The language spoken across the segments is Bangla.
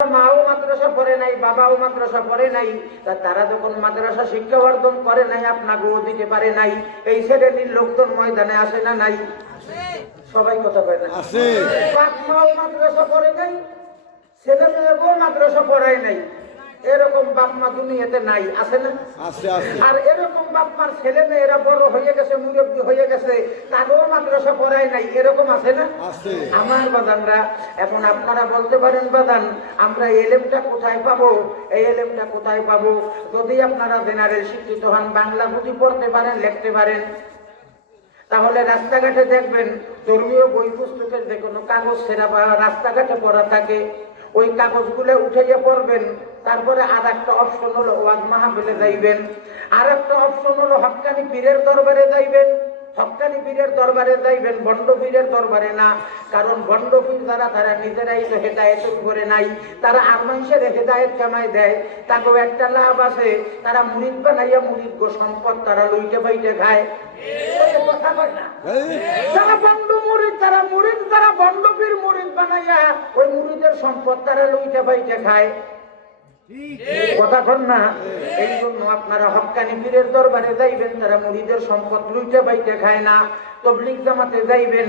মাও মাদ্রাসা পড়ে নাই বাবাও মাদ্রাসা পড়ে নাই তারা যখন মাদ্রাসা শিক্ষা অর্জন করে নাই আপনাকেও দিতে পারে নাই এই শ্রেণির লোকজন ময়দানে আসে না নাই? সবাই কথা কয় না। বাপ মাও মাদ্রাসা পড়ে নাই ছেলে মেয়েকেও মাদ্রাসা পড়ায় নাই এরকম বাপ মা দুনিয়াতে নাই আছে না? আর এরকম বাপ মার ছেলে মেয়েরা বড় হয়ে গেছে মুরব্বী গেছে তাকেও মাদ্রাসা পড়ায় নাই এরকম আছে না? আমার বাদানরা এখন আপনারা বলতে পারেন বাদান আমরা এলেমটা কোথায় পাবো? এই এলেমটা কোথায় পাবো? যদি আপনারা জেনারেল শিক্ষিত হন বাংলা বুঝি পড়তে পারেন লিখতে পারেন। তাহলে রাস্তাঘাটে দেখবেন ধর্মীয় বই পুস্তকের যে কোনো কাগজ সেরা বা রাস্তাঘাটে পড়া থাকে ওই কাগজগুলো উঠে গিয়ে পড়বেন তারপরে আর একটা অপশন হলো ওয়াজ মাহফিলে যাইবেন আর একটা অপশন হলো হক্কানি পীরের দরবারে যাইবেন। হক্কানি পীরের দরবারে যাইবেন বন্ড পীরের দরবারে না। কারণ বন্ড পীর যারা তারা নিজেরাই তো হেদায়ত করে নাই। তারা আর মানুষের হেদায়ত কামাই দেয়। তাকেও একটা লাভ আছে। তারা মুরিদ বানাইয়া মুরিদ গো সম্পদ তারা লইটে বাইটে খায়। কথা কয় না? যারা বন্ড তারা মুরিদ তারা বন্ড পীর মুরিদ বানাইয়া ওই মুরিদের সম্পদ তারা লইটে বাইটে খায়। কথা কন না। এই জন্য আপনারা হক্কানি পীরের দরবারে যাইবেন, তারা মুরিদের সম্পদ লুইতে বাইতে খায় না। তবলিক জামাতে যাইবেন,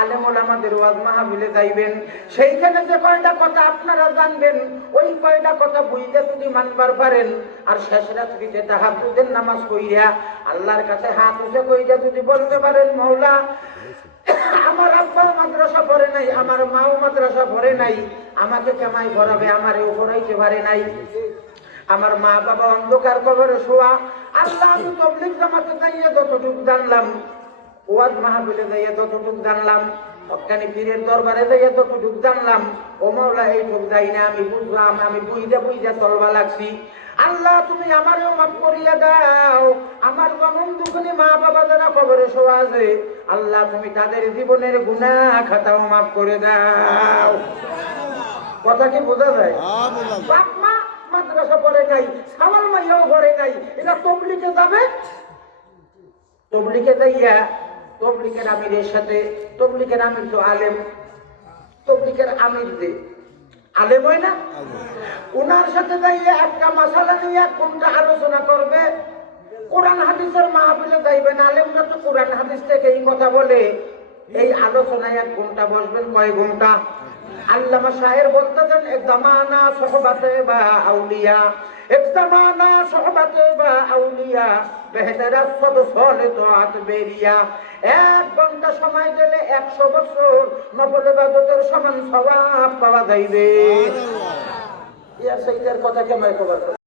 আলেমুল আমাদের ওয়াজ মাহফিলে যাইবেন। সেইখানে যে কয়টা কথা আপনারা জানবেন, ওই কয়টা কথা বুঝতে যদি মানবার পারেন, আর শেষ রাত্রিতে তাহাজুদের নামাজ কইরা আল্লাহর কাছে হাত উঠে কইরা যদি বলতে পারেন, মৌলা আমার আব্বাও মাদ্রাসা পড়ে নাই, আমার মাও মাদ্রাসা পড়ে নাই, আমাকে কেমাই করাবে আমার উপরাইতে পারে নাই। আমার মা বাবা অন্ধকার কবরে শোয়া, আল্লাহ আমি তবলিক জামাতে যাইয়া যতটুকু জানলাম, ওয়াজ মাহফিলে যাইয়া যতটুকু জানলাম, হকানি পীরের দরবারে যাইয়া যতটুকু জানলাম, ও মাওলা, এইটুক যাই না, আমি বুঝলাম, আমি বুঝতে বুঝতে চলবা লাগছি। আল্লাহ তুমি আমারও মাফ করিয়া দাও আমার মা বাবা যারা কবরে শোয়া আছে আল্লাহ তুমি তাদের জীবনের গুনাহ খাতাও মাফ করে দাও। কথা কি বোঝা যায়? বাপ মা মাদ্রাসা পড়ে নাই সামাল মাইয়াও ঘরে নাই এটা তবলিকে যাবে? তবলিকে যাইয়া তবলিকের আমিরের সাথে তবলিকের আমির তো আলেম তবলিকের আমির দে আলেম হয় না? ওনার সাথে যাইয়া একটা মশালা নিয়ে কোনটা আলোচনা করবে? কোরআন হাদিসের মাহফিলে যাইবেন আলেমরা তো কোরআন হাদিস থেকে এই কথা বলে এই আলোচনায় এক ঘণ্টা বসবেন কয় ঘণ্টা আল্লামা শাহের বলতেছেন এক জামানা সহবাতে বা আউলিয়া এক জামানা সহবাতে বা আউলিয়া বেহতের সদ সলে তো আত বেরিয়া এক ঘণ্টা সময় দিলে একশো বছর নফল বাদতের সমান সবাব পাওয়া যাইবে। ইয়া সেইটার কথা কেমন কবার?